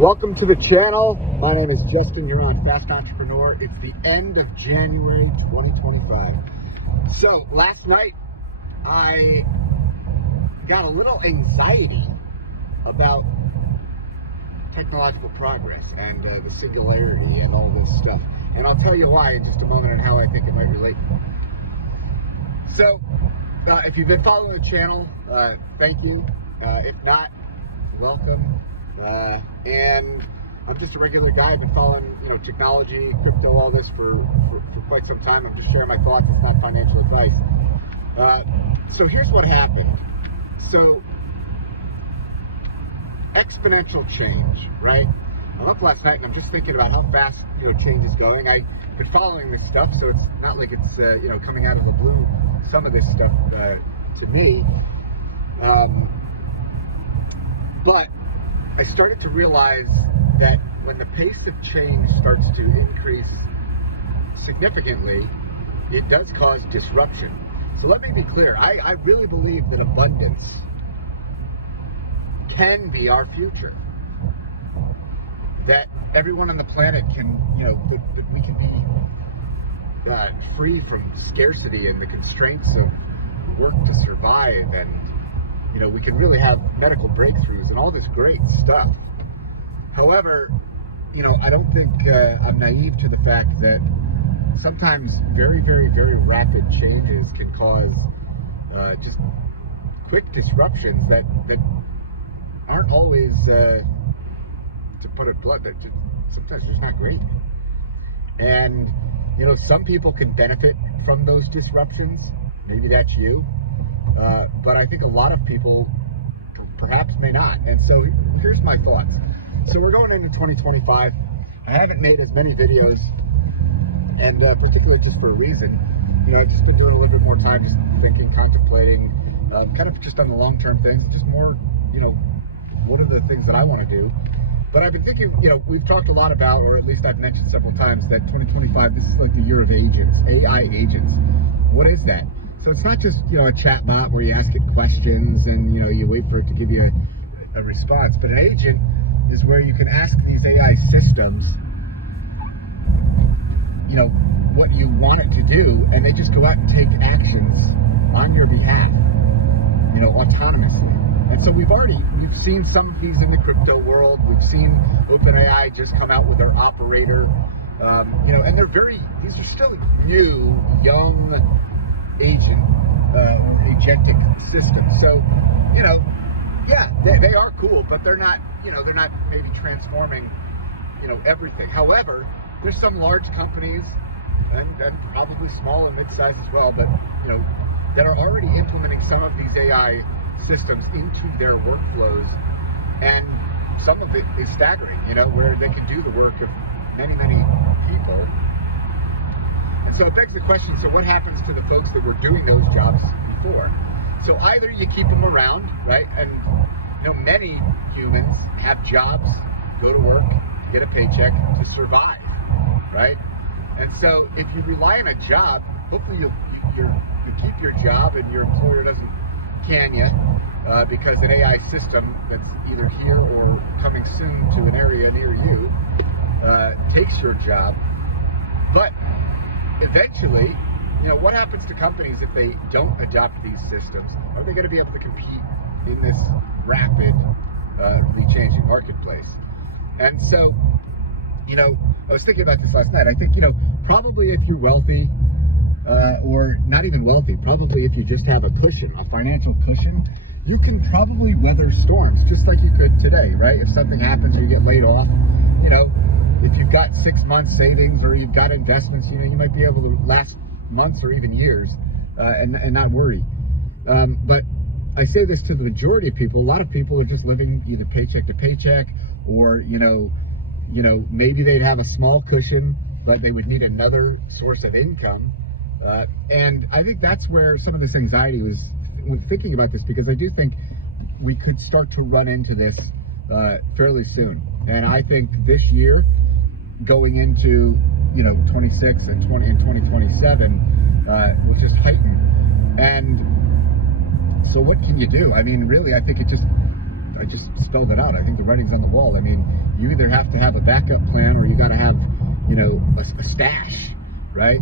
Welcome to the channel. My name is Justin. You're on Fast Entrepreneur. It's the end of January 2025. So last night I got a little anxiety about technological progress and the singularity and all this stuff. And I'll tell you why in just a moment and how I think it might relate. So if you've been following the channel, thank you. If not, welcome. And I'm just a regular guy. I've been following, technology, crypto, all this for quite some time. I'm just sharing my thoughts. It's not financial advice. So here's what happened. So exponential change, right? I'm up last night and I'm just thinking about how fast, change is going. I've been following this stuff, so it's not like it's, coming out of the blue, some of this stuff to me. But I started to realize that when the pace of change starts to increase significantly, it does cause disruption. So let me be clear. I really believe that abundance can be our future. That everyone on the planet can, that we can be free from scarcity and the constraints of work to survive, and we can really have medical breakthroughs and all this great stuff. However, I don't think I'm naive to the fact that sometimes very, very, very rapid changes can cause just quick disruptions that aren't always, to put it blunt, that sometimes just not great. And, some people can benefit from those disruptions. Maybe that's you. But I think a lot of people perhaps may not. And so here's my thoughts. So we're going into 2025. I haven't made as many videos, and particularly just for a reason. I've just been doing a little bit more time just thinking, contemplating, kind of just on the long-term things, just more, what are the things that I want to do. But I've been thinking, we've talked a lot about, or at least I've mentioned several times, that 2025, this is like the year of agents, AI agents. What is that? So it's not just, a chat bot where you ask it questions and, you wait for it to give you a response. But an agent is where you can ask these AI systems, what you want it to do, and they just go out and take actions on your behalf, autonomously. And so we've seen some of these in the crypto world. We've seen OpenAI just come out with their operator, and these are still new, young, agentic systems. So, they are cool, but they're not maybe transforming, everything. However, there's some large companies and probably small and mid-sized as well, but, that are already implementing some of these AI systems into their workflows. And some of it is staggering, where they can do the work of many, many people. And so it begs the question, so what happens to the folks that were doing those jobs before? So either you keep them around, right? And, many humans have jobs, go to work, get a paycheck to survive, right? And so if you rely on a job, hopefully you keep your job and your employer doesn't can you, because an AI system that's either here or coming soon to an area near you takes your job. But eventually, what happens to companies if they don't adopt these systems? Are they going to be able to compete in this rapidly changing marketplace? And so, I was thinking about this last night. I think, probably if you're wealthy, or not even wealthy, probably if you just have a cushion, a financial cushion, you can probably weather storms just like you could today, right? If something happens or you get laid off, if you've got 6 months savings or you've got investments, you might be able to last months or even years and not worry. But I say this to the majority of people. A lot of people are just living either paycheck to paycheck, or maybe they'd have a small cushion, but they would need another source of income. And I think that's where some of this anxiety was when thinking about this, because I do think we could start to run into this fairly soon. And I think this year, going into 26 and 2027, will just heighten. And so what can you do? I mean, really, I think I just spelled it out. I think the writing's on the wall. I mean, you either have to have a backup plan or you got to have, you know, a stash, right?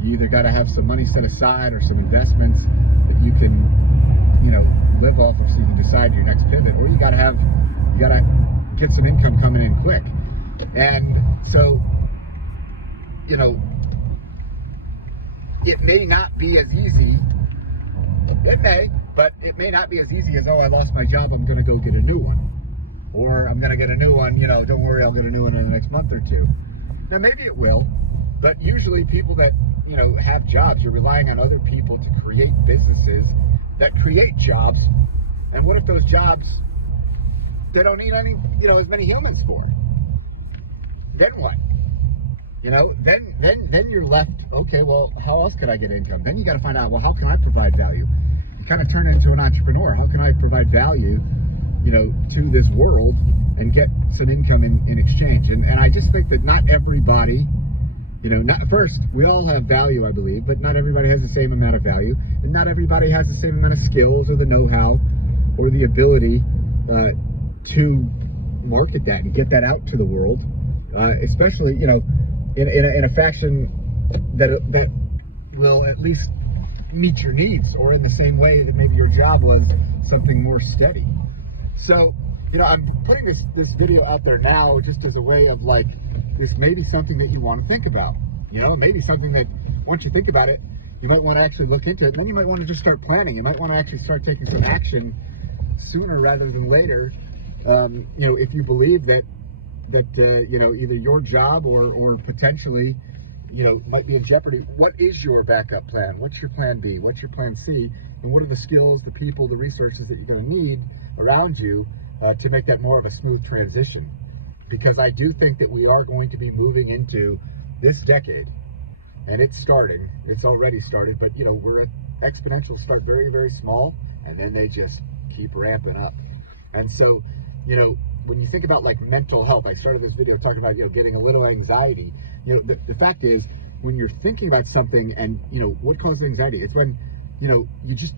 You either got to have some money set aside or some investments that you can, you know, live off of so you can decide your next pivot, or you got to get some income coming in quick. And so, you know, it may not be as easy. It may, but it may not be as easy as, oh, I lost my job, I'm going to go get a new one. Or I'm going to get a new one, you know, don't worry, I'll get a new one in the next month or two. Now, maybe it will, but usually people that, you know, have jobs are relying on other people to create businesses that create jobs. And what if those jobs, they don't need any, you know, as many humans for? Then what? You know, then you're left, okay, well, how else could I get income? Then you got to find out, well, how can I provide value? You kind of turn into an entrepreneur. How can I provide value, you know, to this world and get some income in exchange? And I just think that not everybody, you know, first, we all have value, I believe, but not everybody has the same amount of value. And not everybody has the same amount of skills or the know-how or the ability to market that and get that out to the world, especially, you know, in a fashion that will at least meet your needs, or in the same way that maybe your job was something more steady. So, you know, I'm putting this video out there now just as a way of, like, this may be something that you want to think about. You know, maybe something that once you think about it, you might want to actually look into it. And then you might want to just start planning. You might want to actually start taking some action sooner rather than later. You know, if you believe that you know, either your job or potentially, you know, might be in jeopardy. What is your backup plan? What's your plan B? What's your plan C? And what are the skills, the people, the resources that you're going to need around you to make that more of a smooth transition? Because I do think that we are going to be moving into this decade, and it's starting. It's already started, but, you know, we're exponential, start very, very small, and then they just keep ramping up. And so, you know, when you think about, like, mental health, I started this video talking about, you know, getting a little anxiety. You know, the fact is, when you're thinking about something and, you know, what causes anxiety? It's when, you know, you just,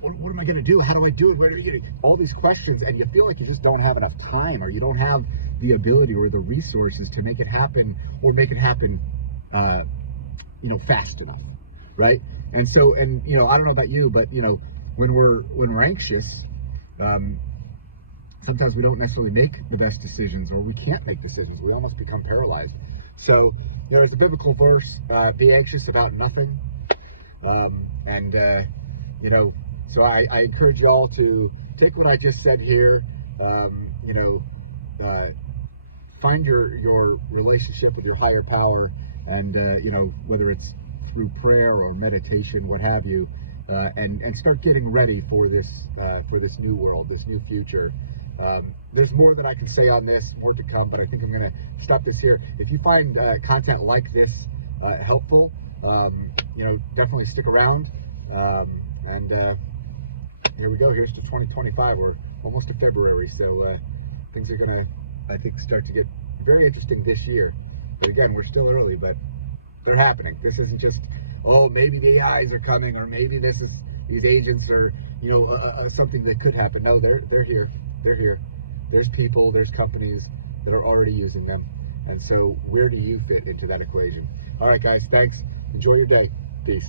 what am I going to do? How do I do it? Where do you get all these questions, and you feel like you just don't have enough time, or you don't have the ability or the resources to make it happen, or make it happen, you know, fast enough, right? And so, and, you know, I don't know about you, but, you know, when we're anxious, sometimes we don't necessarily make the best decisions, or we can't make decisions. We almost become paralyzed. So, you know, there's a biblical verse, be anxious about nothing. You know, so I encourage you all to take what I just said here, you know, find your relationship with your higher power, and, you know, whether it's through prayer or meditation, what have you, and start getting ready for this new world, this new future. There's more that I can say on this, more to come, but I think I'm going to stop this here. If you find content like this helpful, you know, definitely stick around. Here we go. Here's to 2025. We're almost to February, so things are going to, I think, start to get very interesting this year. But again, we're still early, but they're happening. This isn't just, oh, maybe the AIs are coming, or maybe these agents are, you know, something that could happen. No, they're here. They're here. There's people, there's companies that are already using them. And so where do you fit into that equation? All right, guys, thanks. Enjoy your day. Peace.